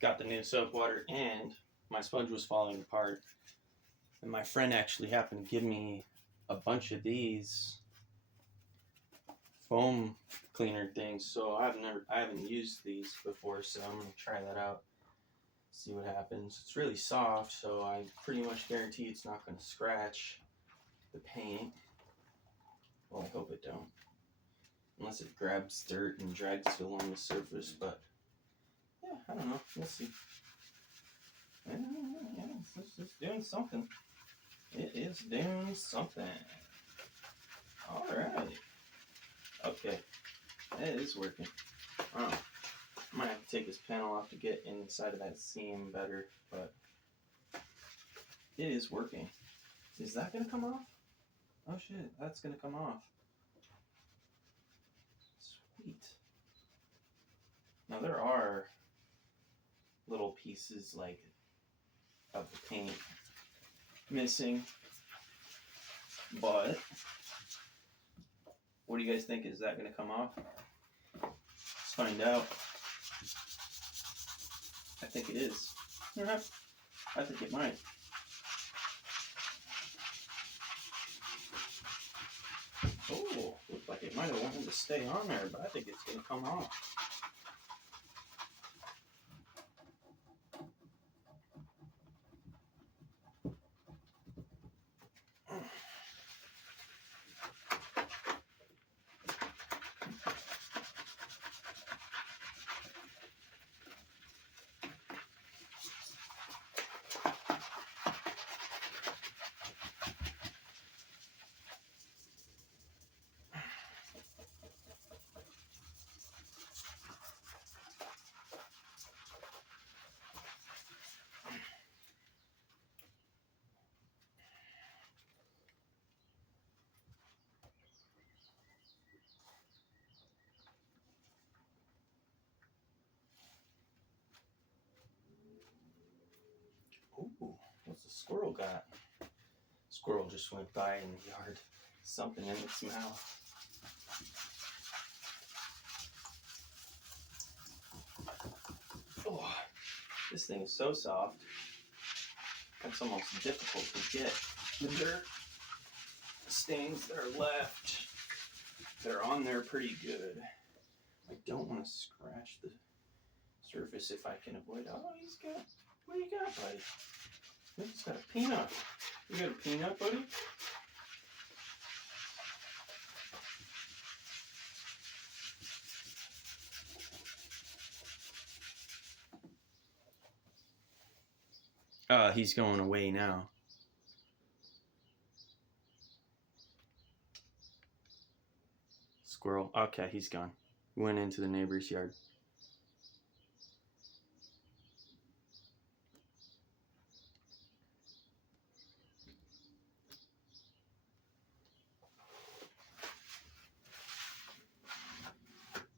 got the new soap water and my sponge was falling apart. And my friend actually happened to give me a bunch of these foam cleaner things, so I haven't used these before, so I'm gonna try that out, see what happens. It's really soft, so I pretty much guarantee it's not gonna scratch the paint. Well, I hope it don't, unless it grabs dirt and drags it along the surface. But yeah, I don't know. We'll see. Yeah, it's doing something. It is doing something. All right. Okay. It is working. Oh, I might have to take this panel off to get inside of that seam better, but it is working. Is that going to come off? Oh shit, that's going to come off. Sweet. Now there are little pieces like of the paint missing, but what do you guys think? Is that going to come off? Let's find out. I think it is. I think it might. Oh, looks like it might have wanted to stay on there, but I think it's going to come off. Ooh, what's the squirrel got? Squirrel just went by in the yard. Something in its mouth. Oh, this thing is so soft. It's almost difficult to get the dirt stains that are left. They're on there pretty good. I don't want to scratch the surface if I can avoid it. Oh, he's got, what do you got, buddy? He's got a peanut. You got a peanut, buddy? He's going away now. Squirrel. Okay, he's gone. Went into the neighbor's yard.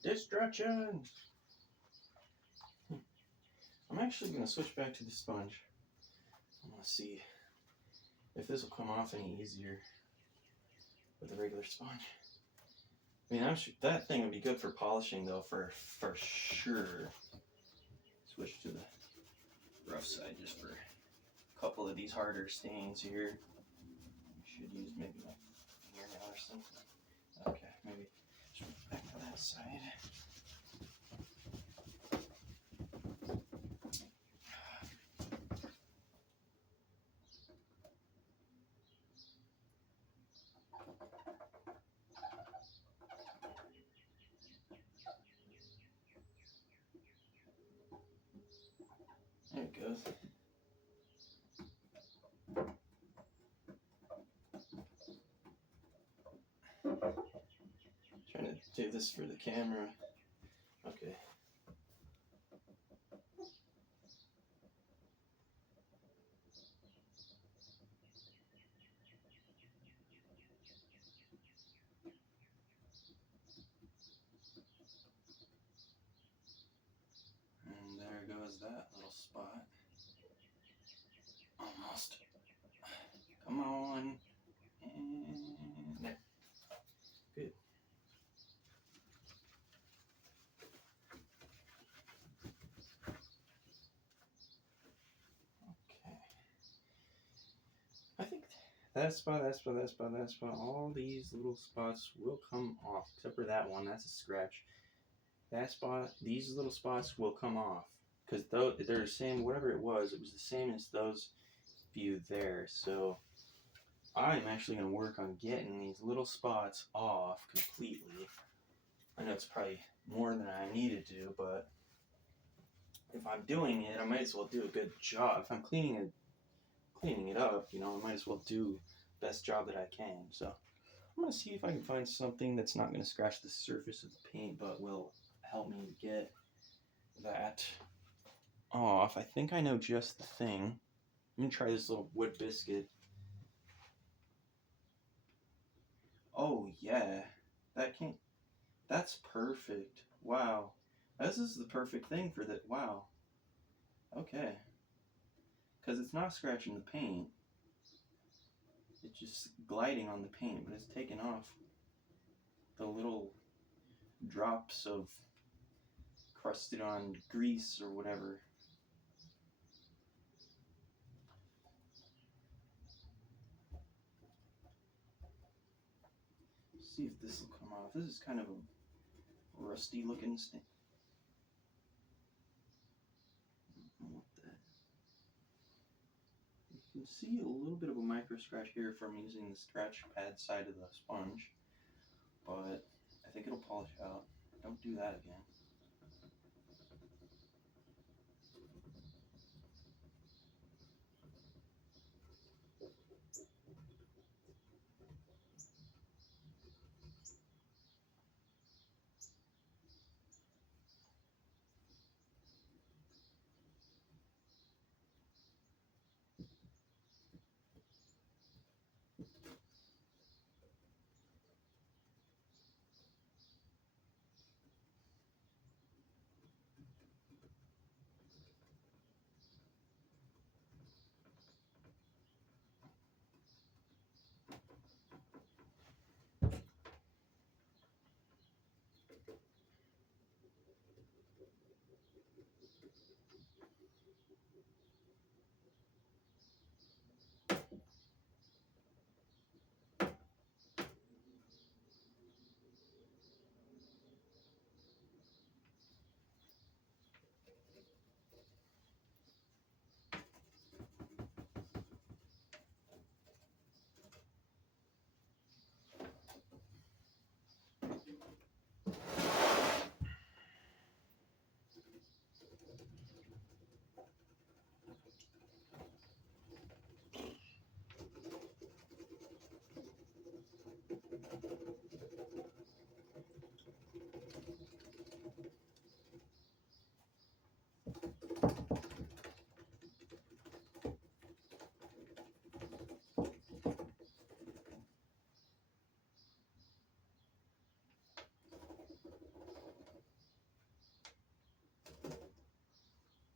Distractions! I'm actually going to switch back to the sponge. I want to see if this will come off any easier with a regular sponge. I mean, that thing would be good for polishing, though, for sure. Switch to the rough side just for a couple of these harder stains here. Should use maybe like a fingernail or something. Okay, maybe just back to that side. There it goes. Trying to do this for the camera. Okay. And there goes that little spot. Almost. Come on. And there. Good. that spot, that spot, that spot, that spot, all these little spots will come off, except for that one. That's a scratch. That spot, these little spots will come off because they're the same. Whatever it was the same as those few there. So I'm actually going to work on getting these little spots off completely. I know it's probably more than I needed to, but if I'm doing it, I might as well do a good job. If I'm cleaning it up, you know, I might as well do the best job that I can. So I'm going to see if I can find something that's not going to scratch the surface of the paint, but will help me to get that off. I think I know just the thing. I'm going to try this little wood biscuit. Oh yeah, that's perfect. Wow. This is the perfect thing for that. Wow. Okay. Because it's not scratching the paint. It's just gliding on the paint, but it's taking off the little drops of crusted on grease or whatever. See if this will come off. This is kind of a rusty looking stain. You can see a little bit of a micro scratch here from using the scratch pad side of the sponge, but I think it'll polish out. Don't do that again.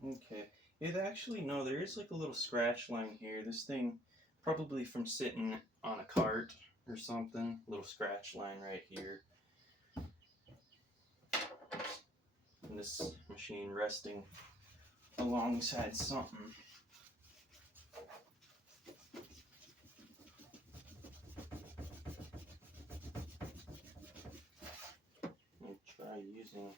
Okay. No, there is like a little scratch line here. This thing, probably from sitting on a cart or something. Little scratch line right here. And this machine resting alongside something. Let me try using.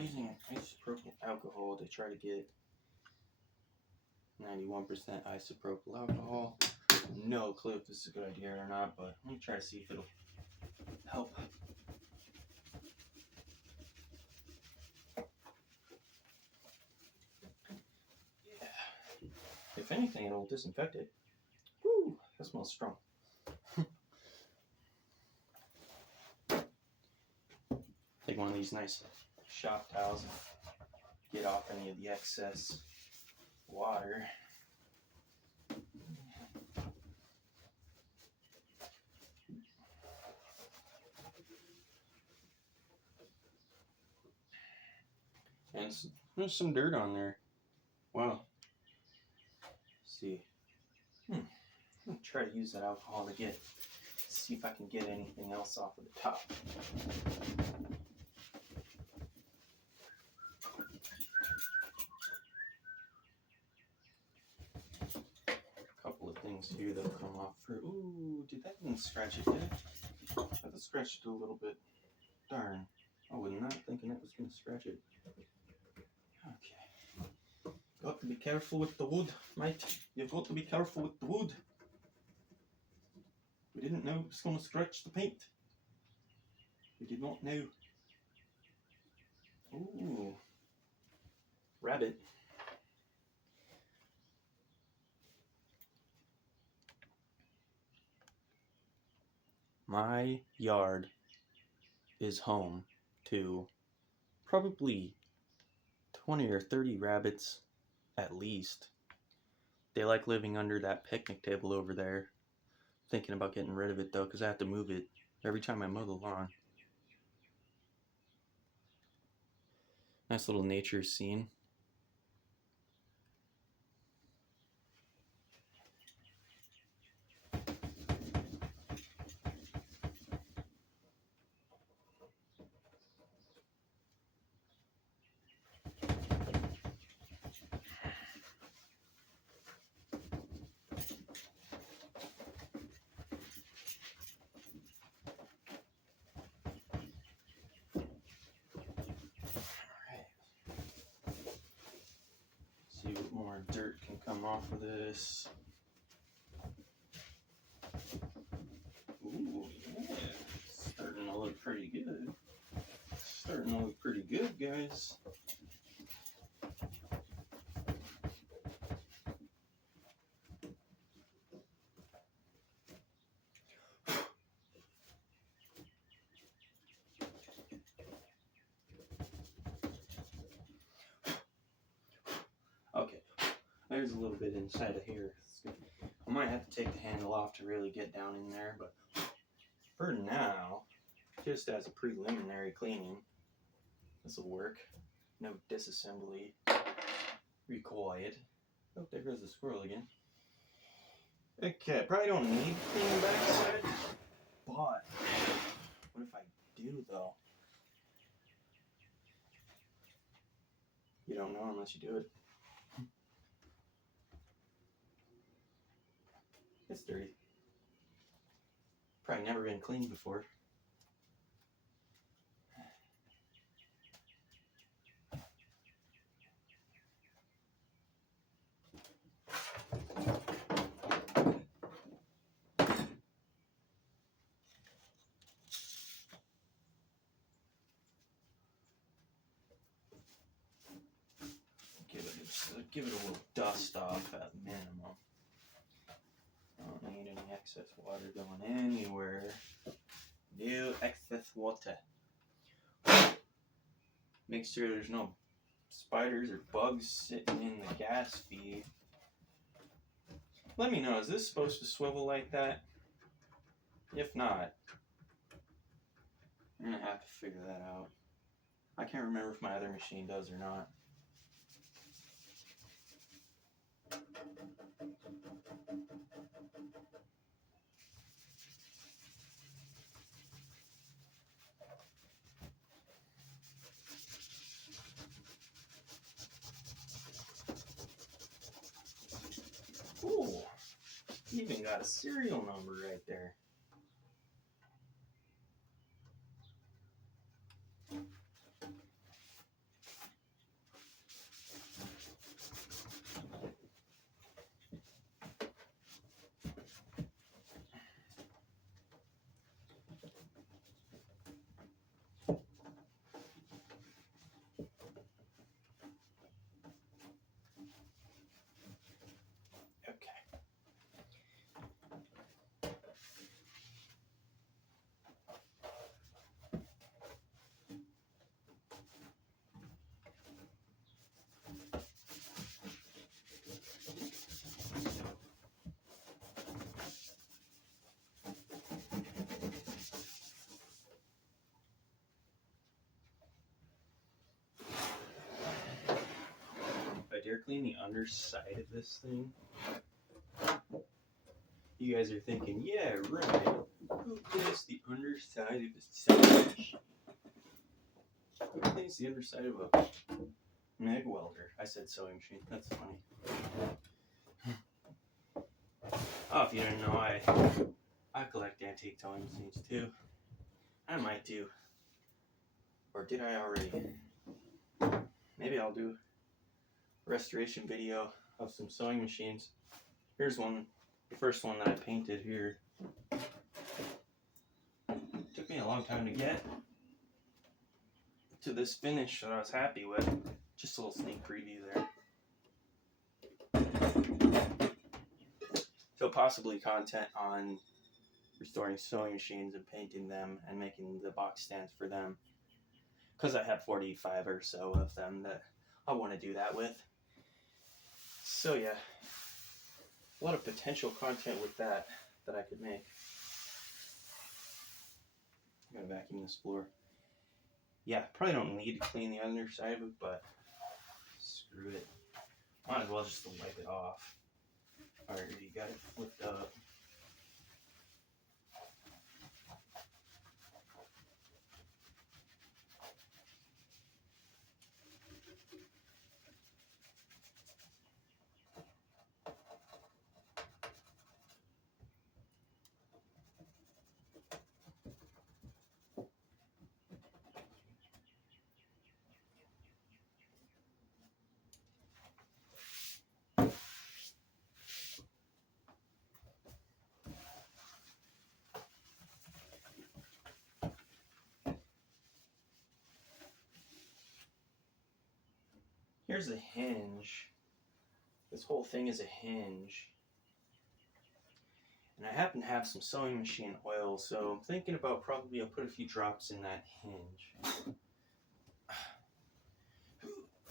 Using isopropyl alcohol to try to get 91% isopropyl alcohol. No clue if this is a good idea or not, but let me try to see if it'll help. Yeah. If anything, it'll disinfect it. Woo! That smells strong. Take one of these nice shop towels and get off any of the excess water. And there's some dirt on there. Wow. Let's see. I'm gonna try to use that alcohol to see if I can get anything else off of the top. you they'll come off. Ooh, that didn't scratch it, did it? I that scratched it a little bit. Darn. I was not thinking that was going to scratch it. Okay. Got to be careful with the wood, mate. You've got to be careful with the wood. We didn't know it was going to scratch the paint. We did not know. Ooh. Rabbit. My yard is home to probably 20 or 30 rabbits at least. They like living under that picnic table over there. Thinking about getting rid of it though, because I have to move it every time I mow the lawn. Nice little nature scene. See what more dirt can come off of this. Ooh, yeah. Starting to look pretty good. Starting to look pretty good, guys. Okay, there's a little bit inside of here. I might have to take the handle off to really get down in there, but for now, just as a preliminary cleaning, this will work. No disassembly required. Oh, there goes the squirrel again. Okay, probably don't need to clean the backside, but what if I do though? You don't know unless you do it. It's dirty. Probably never been cleaned before. Give it a little dust off at minimum. I don't need any excess water going anywhere. No excess water. Make sure there's no spiders or bugs sitting in the gas feed. Let me know, is this supposed to swivel like that? If not, I'm gonna have to figure that out. I can't remember if my other machine does or not. Ooh, even got a serial number right there. I dare clean the underside of this thing. You guys are thinking, yeah, right. Who cleans the underside of a sewing machine? Who cleans the underside of a mag welder? I said sewing machine. That's funny. Oh, if you didn't know, I collect antique towing machines too. I might do. Or did I already? Maybe I'll do a restoration video of some sewing machines. Here's one, the first one that I painted here. Took me a long time to get to this finish that I was happy with. Just a little sneak preview there. So possibly content on restoring sewing machines and painting them and making the box stands for them. Because I have 45 or so of them that I want to do that with. So yeah, a lot of potential content with that I could make. I'm gonna vacuum this floor. Yeah, probably don't need to clean the underside of it, but screw it. Might as well just wipe it off. Alright, you got it flipped up. Here's a hinge. This whole thing is a hinge. And I happen to have some sewing machine oil, so I'm thinking about probably I'll put a few drops in that hinge.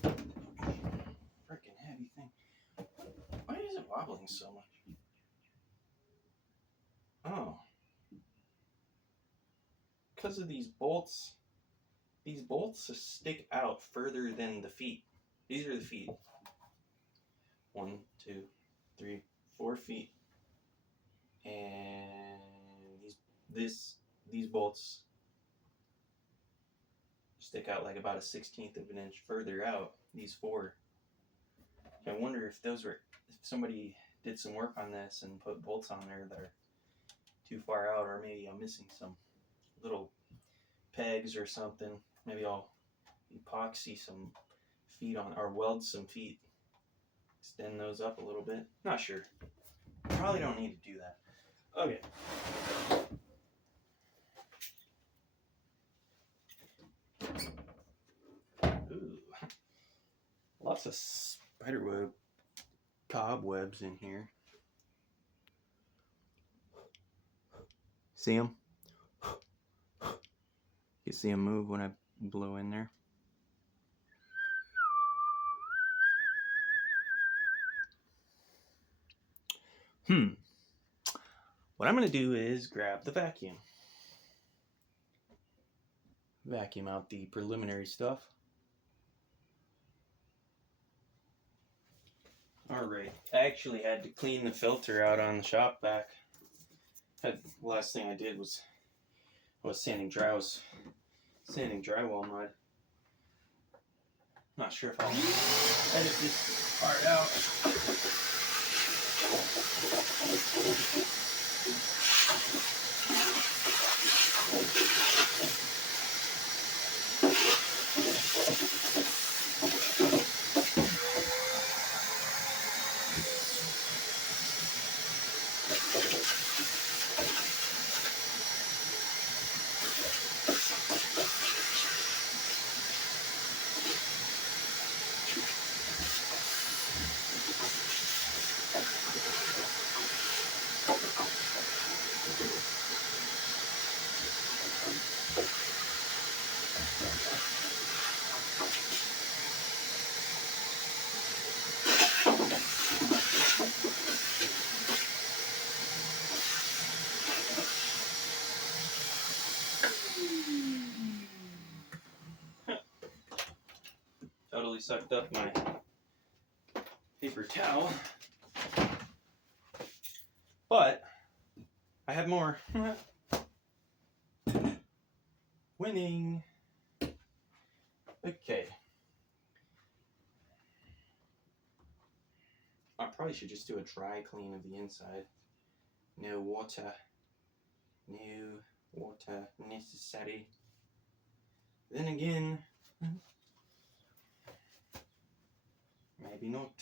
Freaking heavy thing. Why is it wobbling so much? Oh. Because of these bolts. These bolts stick out further than the feet. These are the feet. 1, 2, 3, 4 feet. And these bolts stick out like about a 1/16 of an inch further out. These 4. I wonder if somebody did some work on this and put bolts on there that are too far out, or maybe I'm missing some little pegs or something. Maybe I'll epoxy some feet on, or weld some feet, extend those up a little bit. Not sure. Probably don't need to do that. Okay. Ooh. Lots of spiderweb cobwebs in here. See them? You see them move when I blow in there? What I'm going to do is grab the vacuum. Vacuum out the preliminary stuff. Alright, I actually had to clean the filter out on the shop vac. The last thing I did was sanding drywall mud. Not sure if I'll edit this part out. Totally sucked up my paper towel. But I have more. Winning. Okay. I probably should just do a dry clean of the inside. No water. No water necessary. Then again, maybe not.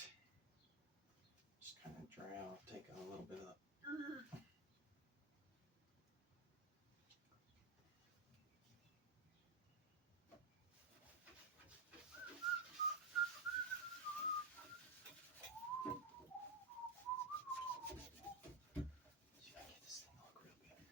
Just kind of dry out, take a little bit of the... See if I can get this thing to look real good.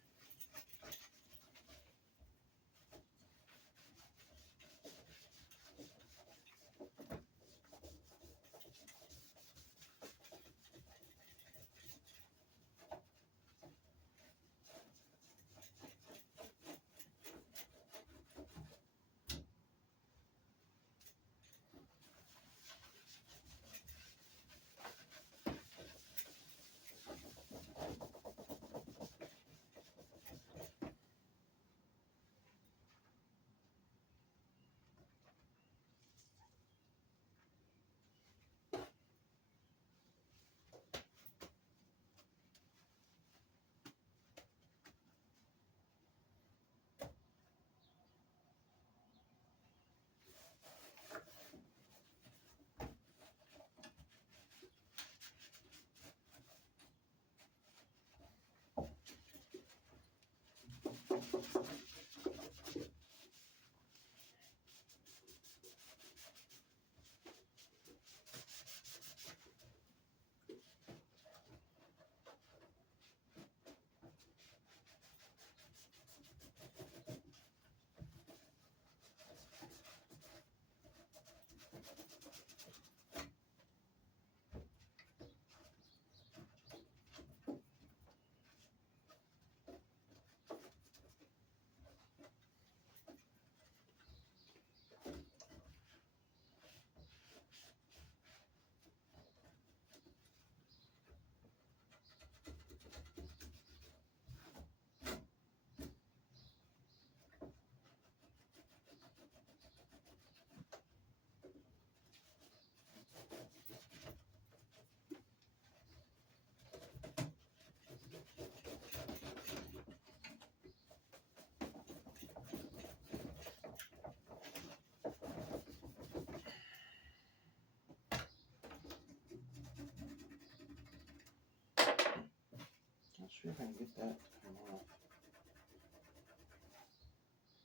Not sure if I can get that to come off.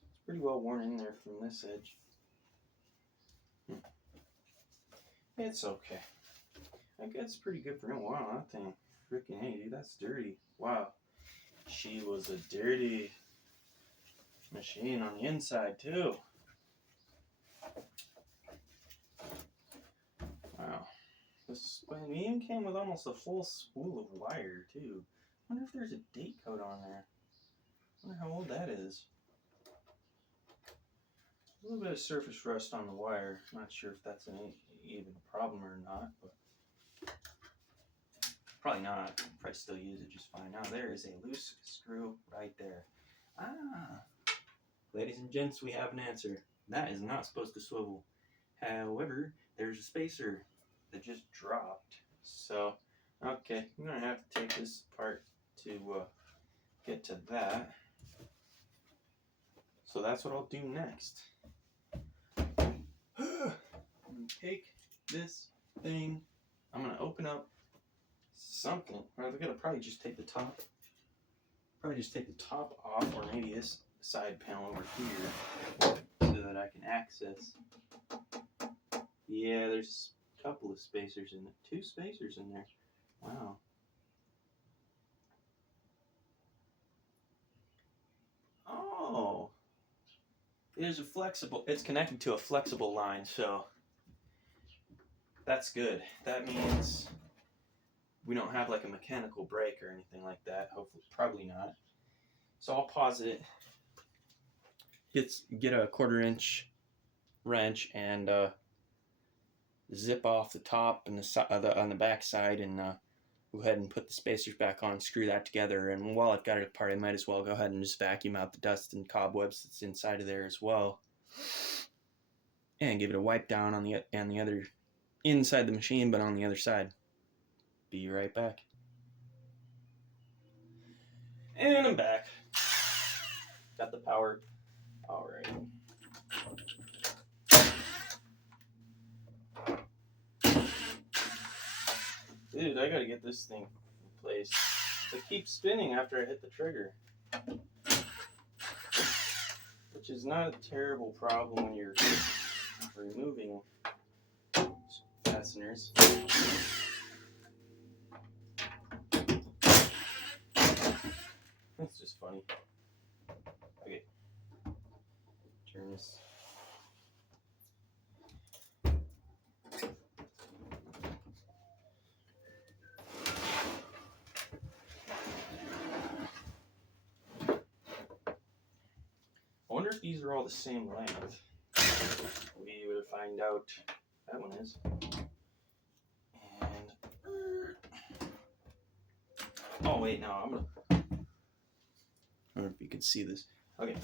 It's pretty well worn in there from this edge. It's okay. I guess it's pretty good for him. Wow, that thing, freaking hey, dude, that's dirty. Wow. She was a dirty machine on the inside, too. Wow. This even came with almost a full spool of wire, too. I wonder if there's a date code on there. I wonder how old that is. A little bit of surface rust on the wire. Not sure if that's even a problem or not, but probably not. Probably still use it just fine. Now there is a loose screw right there. Ah, ladies and gents, we have an answer. That is not supposed to swivel. However, there's a spacer that just dropped. So, okay, I'm gonna have to take this apart to get to that. So that's what I'll do next. I'm gonna take this thing. I'm gonna open up something. I'm gonna probably just take the top. Probably just take the top off, or maybe this side panel over here, so that I can access. Yeah, there's a couple of spacers in there. 2 spacers in there. Wow. Oh. There's a flexible, it's connected to a flexible line, so that's good. That means we don't have like a mechanical break or anything like that. Hopefully, probably not. So I'll pause it. Get a 1/4-inch wrench and zip off the top and on the back side, and go ahead and put the spacers back on, screw that together. And while I've got it apart, I might as well go ahead and just vacuum out the dust and cobwebs that's inside of there as well, and give it a wipe down on the other inside the machine, but on the other side. Be right back. And I'm back. Got the power. All right. Dude, I gotta get this thing replaced. It keeps spinning after I hit the trigger. Which is not a terrible problem when you're removing fasteners. That's just funny. Okay. Turn this. I wonder if these are all the same length. We would find out. That one is. And oh wait, no, I'm gonna. I don't know if you can see this. Okay.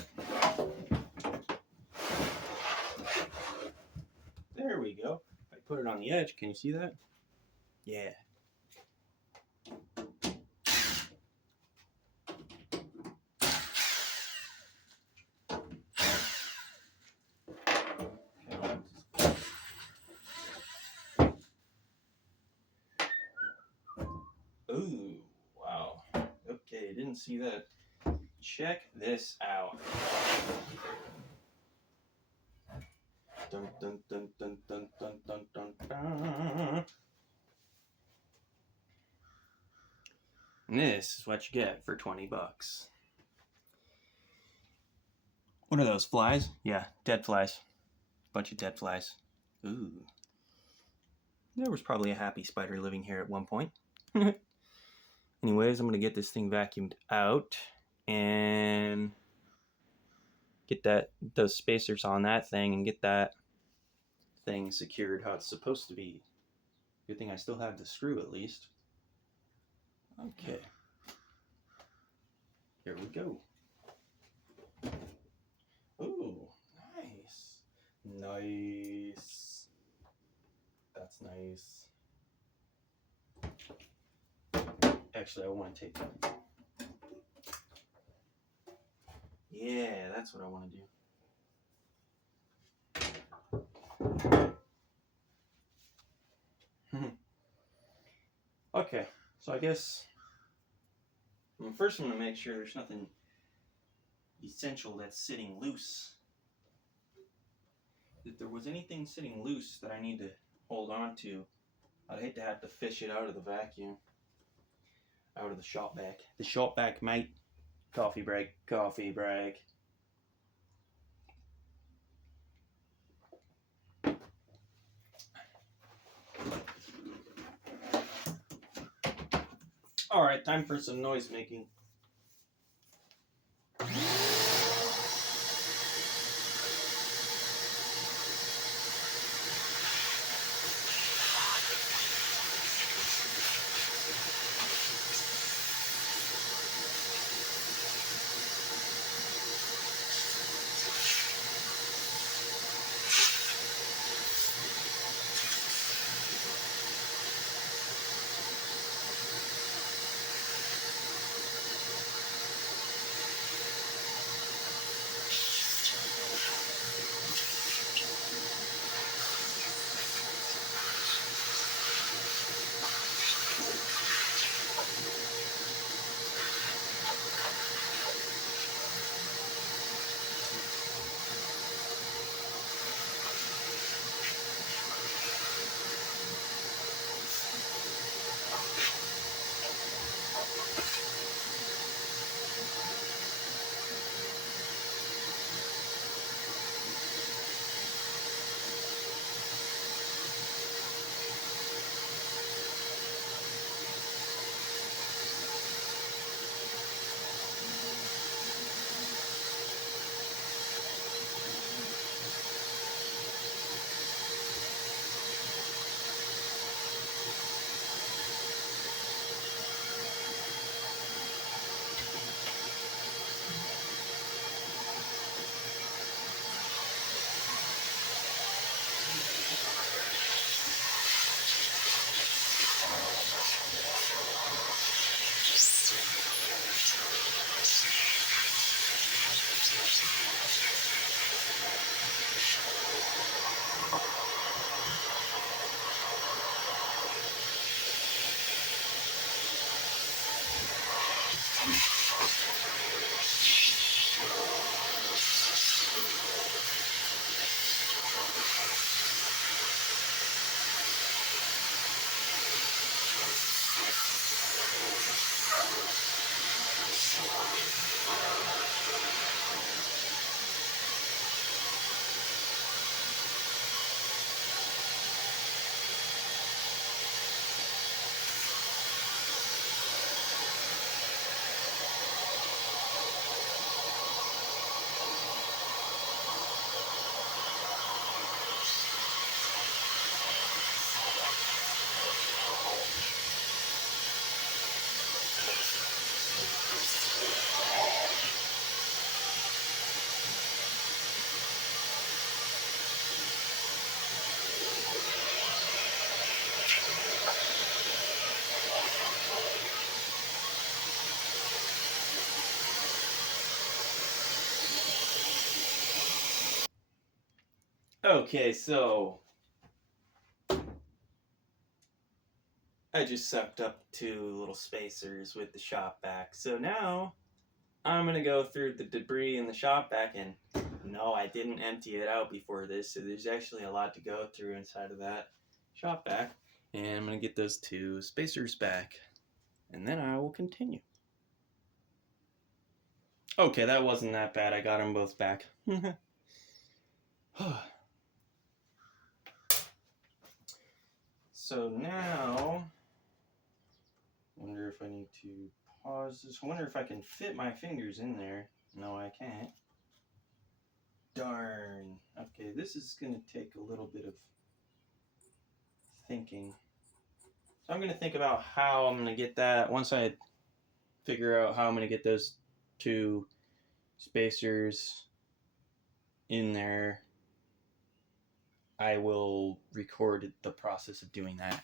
There we go. I put it on the edge. Can you see that? Yeah. Ooh, wow. Okay, didn't see that. Check this out. Dun, dun, dun, dun, dun, dun, dun, dun, dun. And this is what you get for 20 bucks. What are those, flies? Yeah, dead flies. Bunch of dead flies. Ooh. There was probably a happy spider living here at one point. Anyways, I'm going to get this thing vacuumed out and get those spacers on that thing and get that thing secured how it's supposed to be. Good thing I still have the screw at least. Okay. Here we go. Ooh, nice. Nice. That's nice. Actually, I want to take that. Yeah, that's what I want to do. Okay, so I guess first I'm going to make sure there's nothing essential that's sitting loose. If there was anything sitting loose that I need to hold on to, I'd hate to have to fish it out of the vacuum. Out of the shop vac. The shop vac, mate. Coffee break. Coffee break. Alright, time for some noise making. Okay, so I just sucked up 2 little spacers with the shop vac. So now I'm gonna go through the debris in the shop vac, and no, I didn't empty it out before this, so there's actually a lot to go through inside of that shop vac. And I'm gonna get those 2 spacers back, and then I will continue. Okay, that wasn't that bad. I got them both back. So now, wonder if I need to pause this. Wonder if I can fit my fingers in there. No, I can't. Darn. Okay, this is going to take a little bit of thinking. So I'm going to think about how I'm going to get that. Once I figure out how I'm going to get those 2 spacers in there, I will record the process of doing that.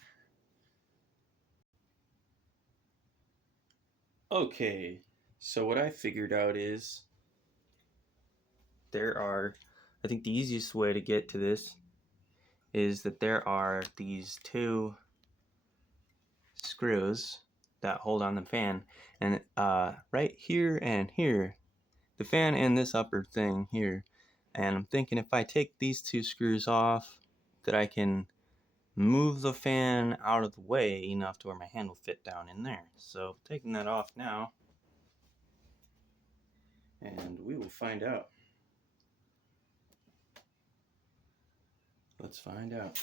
Okay, so what I figured out is I think the easiest way to get to this is that there are these 2 screws that hold on the fan, and right here and here, the fan and this upper thing here, and I'm thinking if I take these 2 screws off that I can move the fan out of the way enough to where my hand will fit down in there. So taking that off now, and we will find out. Let's find out.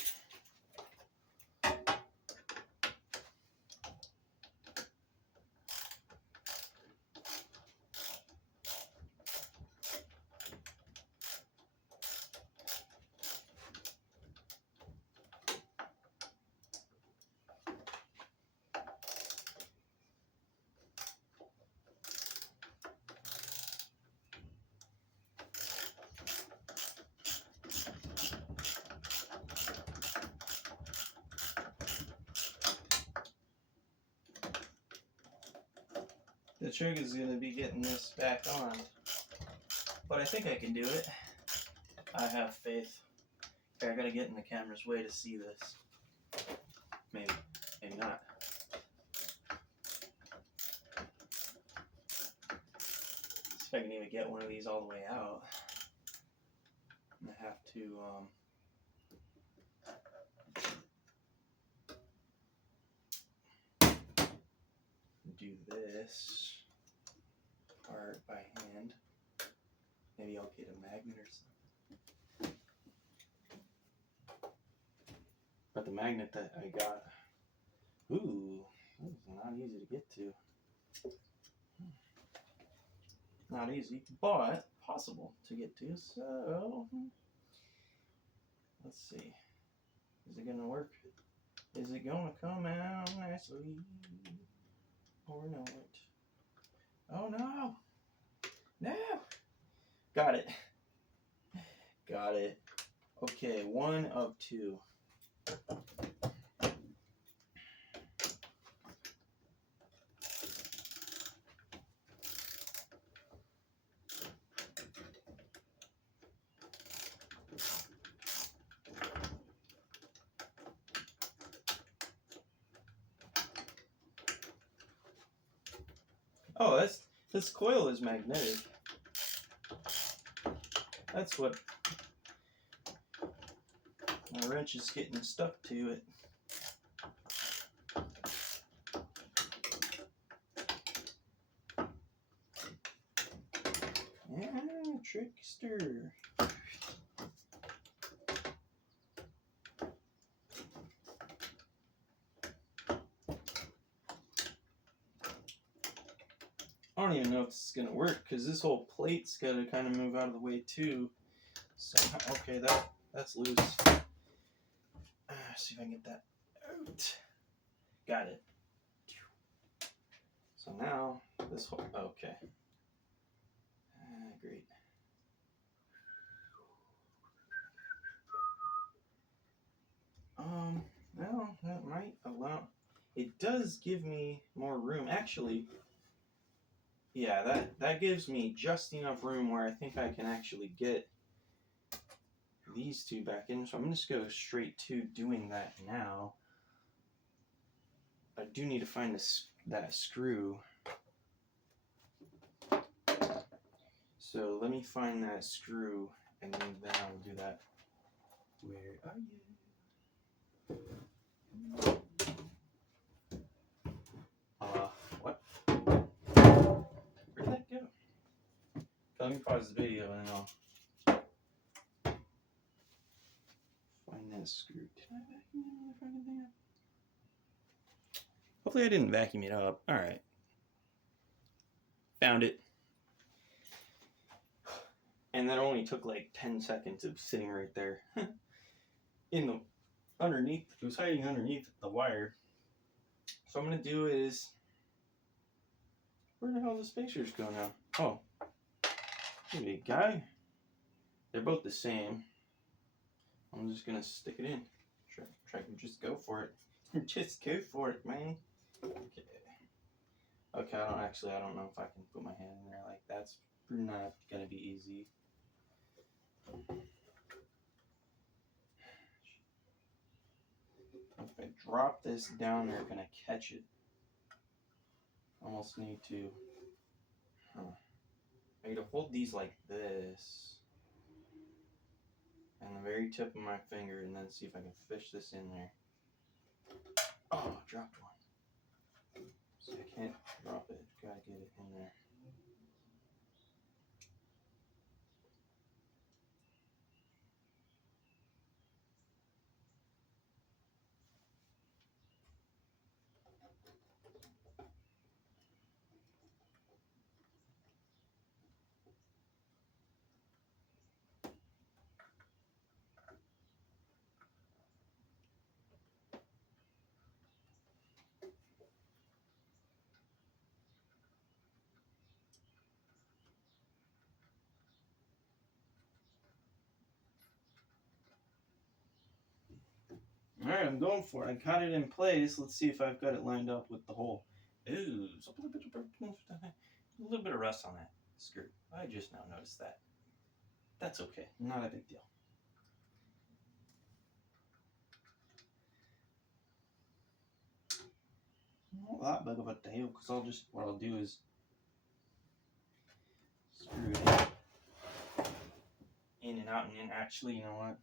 The trick is going to be getting this back on, but I think I can do it. I have faith. Okay, I got to get in the camera's way to see this. Maybe not. See if I can even get one of these all the way out. I'm going to have to do this part by hand. Maybe I'll get a magnet or something. But the magnet that I got, ooh, that was not easy to get to. Not easy, but possible to get to. So, let's see. Is it going to work? Is it going to come out nicely? Or not? Oh no! No! Got it. Got it. Okay, 1 of 2. Oh, this coil is magnetic. That's what my wrench is getting stuck to it. Yeah, trickster. I don't even know if this is gonna work because this whole plate's gotta kind of move out of the way too. So okay, that's loose. See if I can get that out. Got it. So now this whole okay. Great. Well, that might allow. It does give me more room. Actually, yeah, that gives me just enough room where I think I can actually get these two back in. So I'm going to just go straight to doing that now. I do need to find that screw. So let me find that screw, and then I'll do that. Where are you? What? Where did that go? Let me pause the video and then I'll find that screw. Did I vacuum that motherfucking thing up? Hopefully I didn't vacuum it up. Alright. Found it. And that only took like 10 seconds of sitting right there. Underneath, it was hiding underneath the wire. So what I'm going to do is, where the hell do the spacers go now? Oh, here we go. They're both the same. I'm just going to stick it in. Try to just go for it. Just go for it, man. Okay, I don't know if I can put my hand in there. Like, that's not going to be easy. If I drop this down, they're going to catch it. Almost need to, I need to hold these like this, and the very tip of my finger, and then see if I can fish this in there. Oh, I dropped one. So I can't drop it, gotta get it in there. Alright, I'm going for it. I got it in place. Let's see if I've got it lined up with the hole. Ooh, a little bit of rust on that screw. I just now noticed that. That's okay. Not a big deal. Not that big of a deal, because what I'll do is screw it in and out, and then actually, you know what?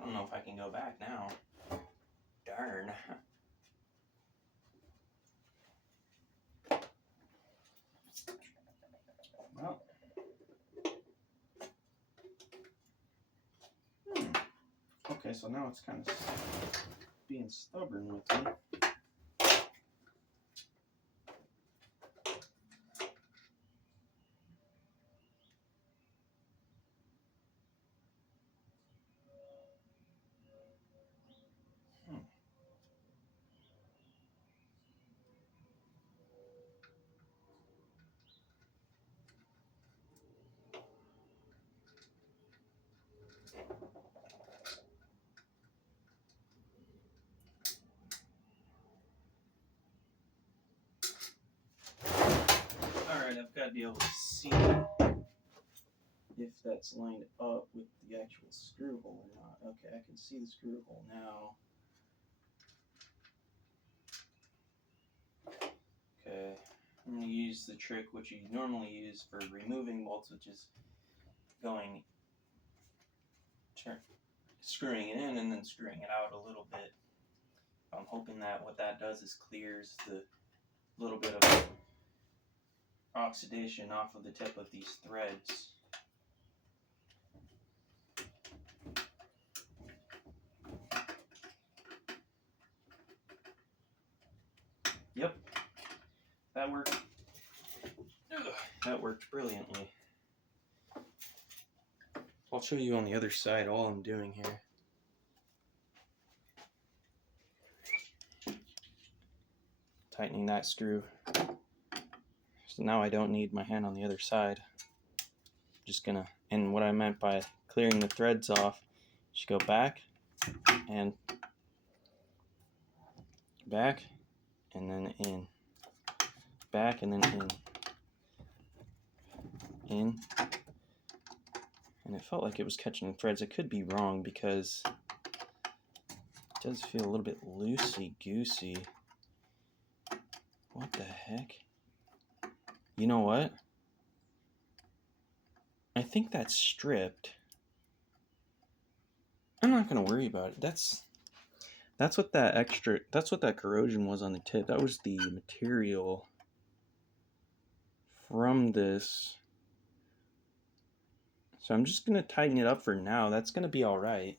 I don't know if I can go back now. Darn. Well. Okay, so now it's kind of being stubborn with me. Alright, I've got to be able to see if that's lined up with the actual screw hole or not. Okay, I can see the screw hole now. Okay, I'm going to use the trick which you normally use for removing bolts, which is screwing it in and then screwing it out a little bit. I'm hoping that what that does is clears the little bit of oxidation off of the tip of these threads. Yep, that worked. That worked brilliantly. I'll show you on the other side all I'm doing here. Tightening that screw. So now I don't need my hand on the other side. Just gonna, and what I meant by clearing the threads off, just go back and back and then in. Back and then in. in, and it felt like it was catching threads. I could be wrong because it does feel a little bit loosey-goosey. What the heck? You know what? I think that's stripped. I'm not gonna worry about it. That's what that corrosion was on the tip. That was the material from this. So I'm just gonna tighten it up for now. That's gonna be all right.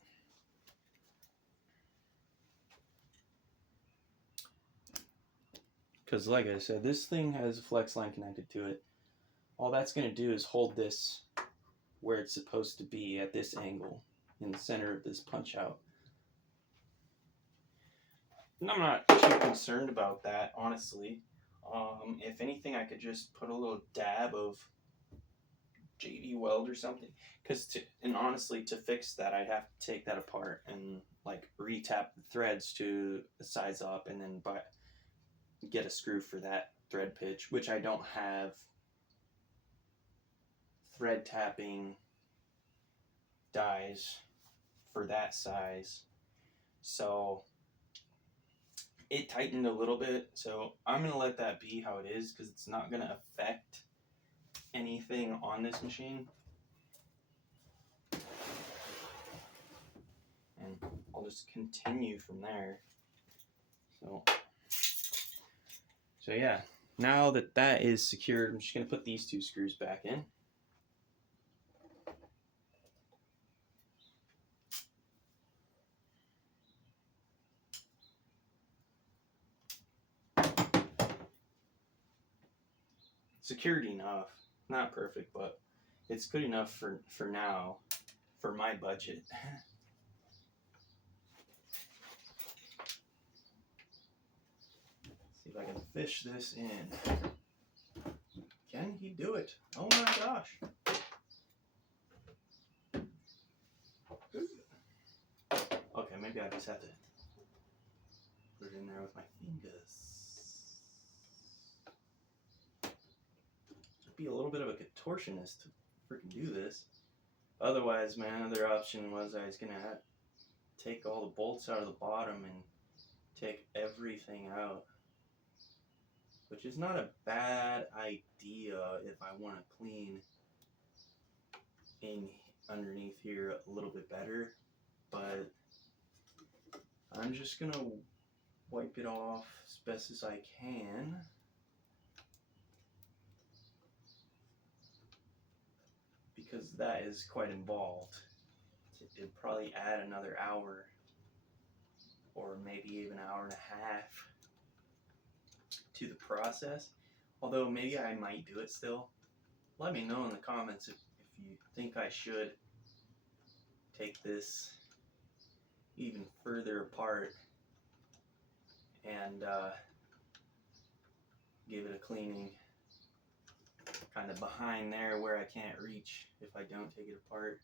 Because like I said, this thing has a flex line connected to it. All that's going to do is hold this where it's supposed to be at this angle in the center of this punch out. And I'm not too concerned about that, honestly. If anything, I could just put a little dab of JD Weld or something. And honestly, to fix that, I'd have to take that apart and like re-tap the threads to the size up and then get a screw for that thread pitch, which I don't have thread tapping dies for that size. So it tightened a little bit, so I'm going to let that be how it is because it's not going to affect anything on this machine. And I'll just continue from there. So yeah, now that that is secured, I'm just going to put these two screws back in. Secured enough. Not perfect, but it's good enough for now, for my budget. See if I can fish this in. Can he do it? Oh my gosh. Okay, maybe I just have to put it in there with my fingers. Be a little bit of a contortionist to freaking do this. Otherwise, my other option was I was going to have to take all the bolts out of the bottom and take everything out. Which is not a bad idea if I want to clean in underneath here a little bit better. But I'm just going to wipe it off as best as I can. Because that is quite involved. It'd probably add another hour or maybe even an hour and a half to the process. Although maybe I might do it still. Let me know in the comments if you think I should take this even further apart and give it a cleaning kind of behind there where I can't reach if I don't take it apart.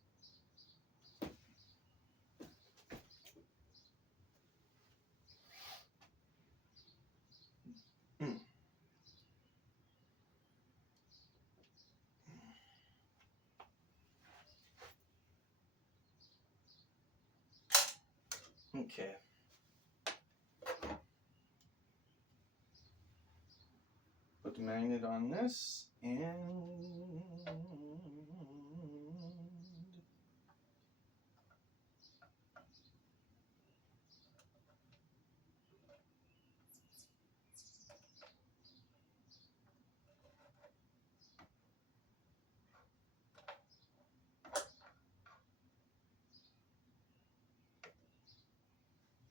Okay. Put the magnet on this and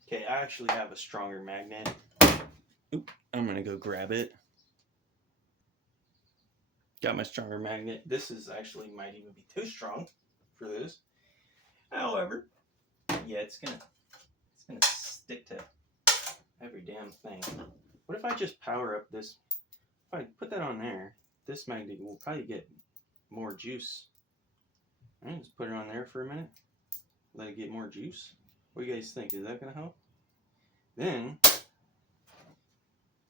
okay, I actually have a stronger magnet. Oop, I'm gonna go grab it. Got my stronger magnet. This is actually might even be too strong for this. However, yeah, it's gonna stick to every damn thing. What if I just power up this? If I put that on there, this magnet will probably get more juice. I just put it on there for a minute. Let it get more juice. What do you guys think? Is that gonna help? Then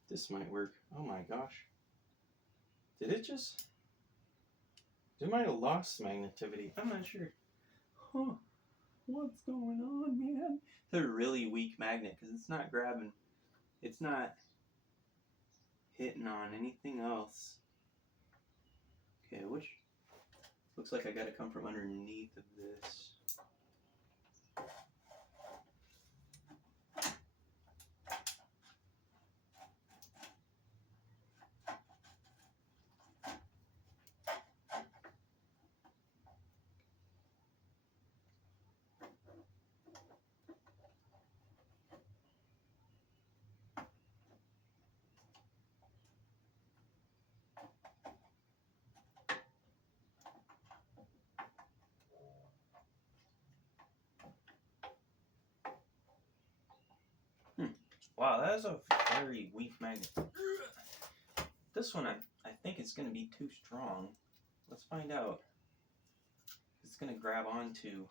this might work. Oh my gosh. Did It might have lost magnetivity. I'm not sure. Huh. What's going on, man? It's a really weak magnet because it's not grabbing. It's not hitting on anything else. Okay, which looks like I gotta come from underneath of this. Wow, that is a very weak magnet. This one, I think it's going to be too strong. Let's find out. It's going to grab onto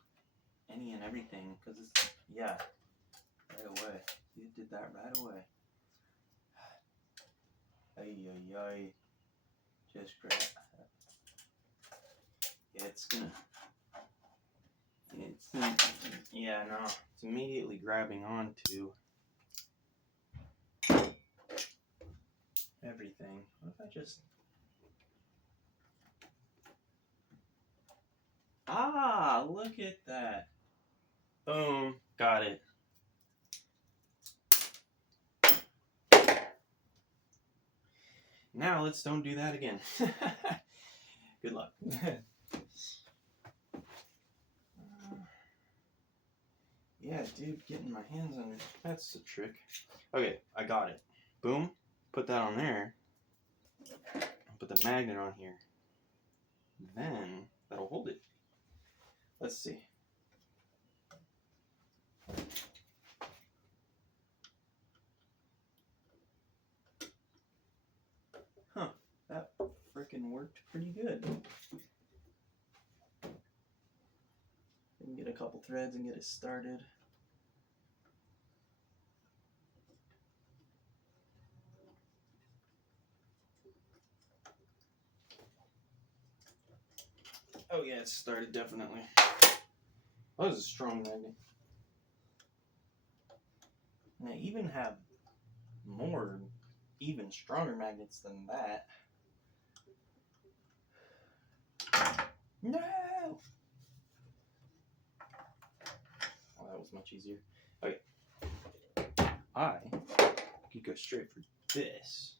any and everything, because it's, yeah, right away. It did that right away. Ay, ay, ay. Just grab. Yeah, yeah, no. It's immediately grabbing onto everything. What if I just... Ah, look at that. Boom. Got it. Now let's don't do that again. Good luck. Yeah, dude, getting my hands on it. That's the trick. Okay, I got it. Boom. Put that on there. Put the magnet on here. Then that'll hold it. Let's see. Huh. That freaking worked pretty good. We can get a couple threads and get it started. Oh yeah, it started definitely. That was a strong magnet. And I even have more, even stronger magnets than that. No! Oh, that was much easier. Okay. I could go straight for this.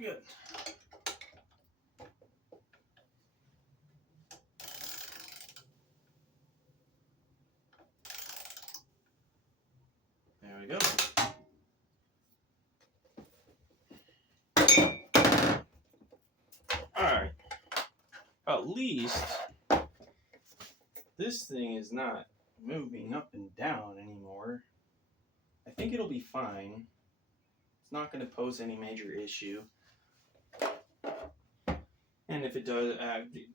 Good. There we go. Alright. At least this thing is not moving up and down anymore. I think it'll be fine. It's not going to pose any major issue. And if it does,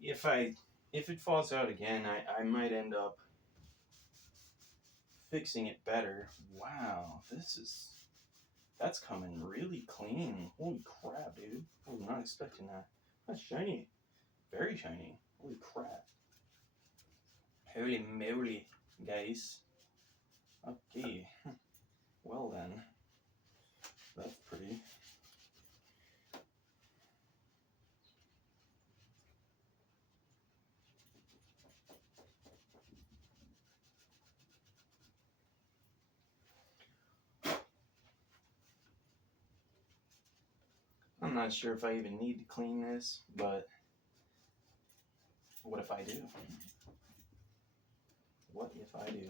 if it falls out again, I might end up fixing it better. Wow, That's coming really clean. Holy crap, dude. I was not expecting that. That's shiny. Very shiny. Holy crap. Holy moly, guys. Okay. Well then. That's pretty. I'm not sure if I even need to clean this, but what if I do? What if I do?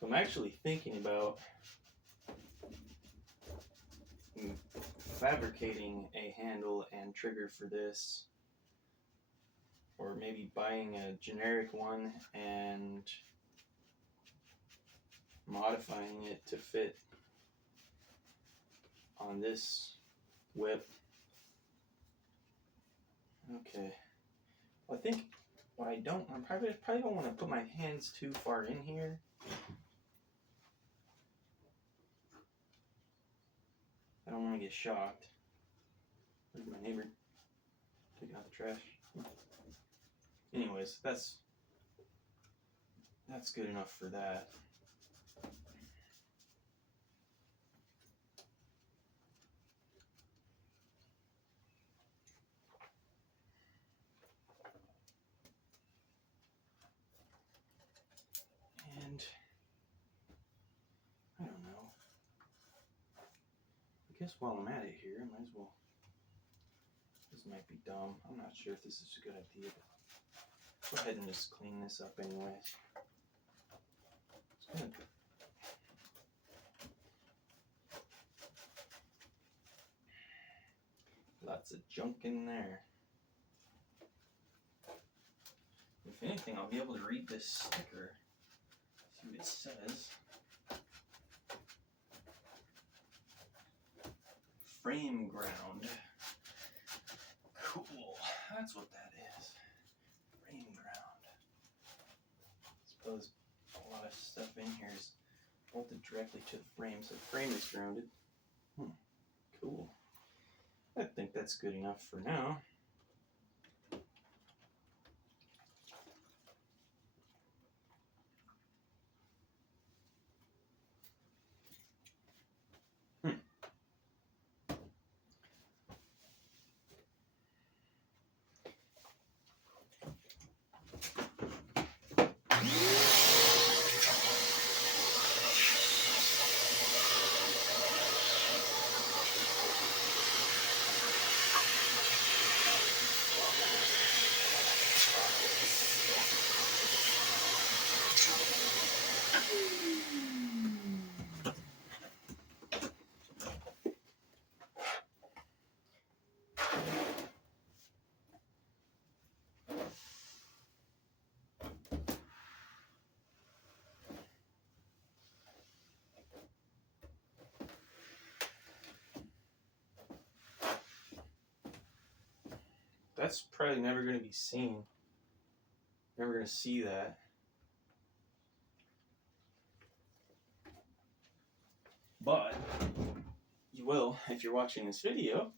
So I'm actually thinking about fabricating a handle and trigger for this, or maybe buying a generic one and modifying it to fit on this whip. Okay. Well, I think what I probably don't want to put my hands too far in here. I don't want to get shocked. Where's my neighbor? Taking out the trash. Anyways, that's good enough for that. And I don't know. I guess while I'm at it here, I might as well. This might be dumb. I'm not sure if this is a good idea, but go ahead and just clean this up anyways. It's good. Lots of junk in there. If anything, I'll be able to read this sticker. See what it says. Frame ground. Cool. That's what that is. Frame ground. I suppose a lot of stuff in here is bolted directly to the frame, so the frame is grounded. Cool. I think that's good enough for now. That's probably never going to be seen. Never going to see that. But you will if you're watching this video.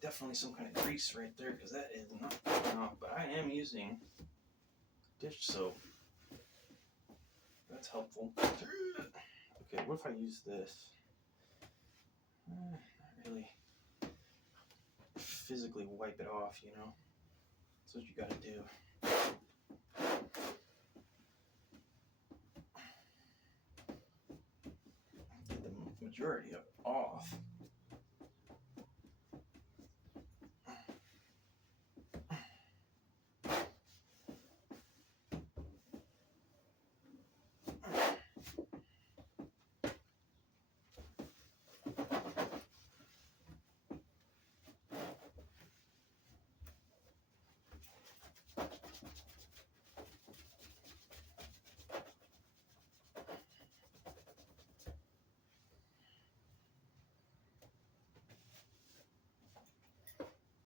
Definitely some kind of grease right there, because that is not coming off. But I am using dish soap. That's helpful. Okay, what if I use this? Not really physically wipe it off, you know? That's what you gotta do. Get the majority of it off.